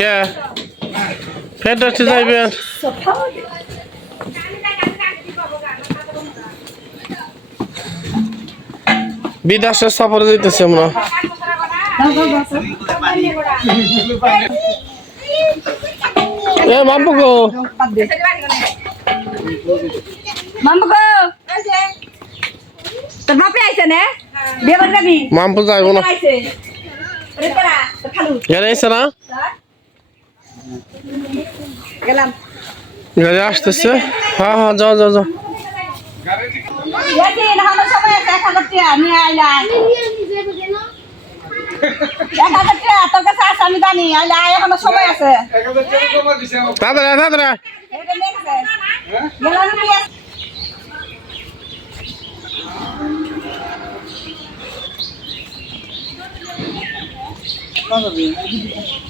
কে? ফের আছে যাইবেন। বিদেশের সফরে যাইতেছি আমরা। এ মাম্পু গো। মাম্মা তোর বাপে আইছে না? বিয়ে করে যাবি? মাম্পু যাইবো না। আইছে ওরে তোরা খালু। গাড়ি আইসে না? গাড়ি আসতেছে? হ্যাঁ হ্যাঁ যাও যাও যাও। তাড়াতাড়ি তাড়াতাড়ি আয়। এটা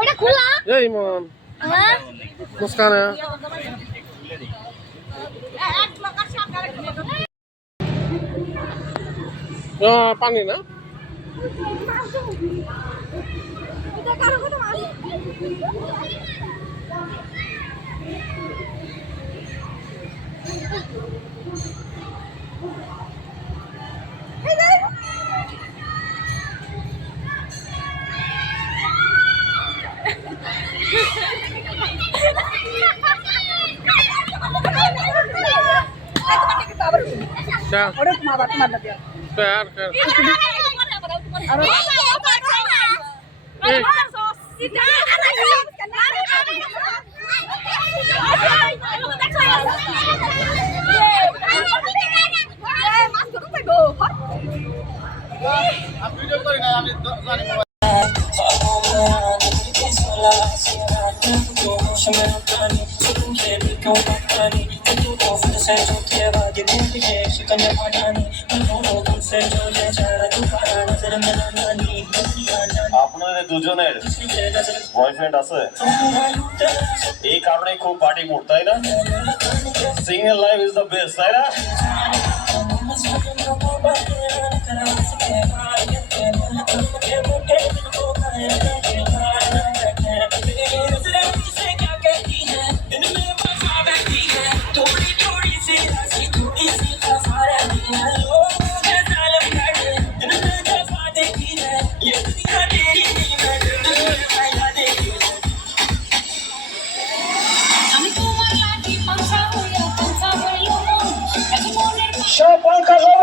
ওটা খোলা? এই মন। হ্যাঁ? মুস্কানে। পানি না? আমি ভিডিও করি না আমি क्या ওরে তোমার বাবা তোমার দাদা कर कर আমি ভিডিও করি না আমি জানি মোবাইল আপনাদের দুজনের বয়ফ্রেন্ড আছে এই কারণে খুব পার্টি মুড তাই না single life is the best তাই না Hey, hey, hey.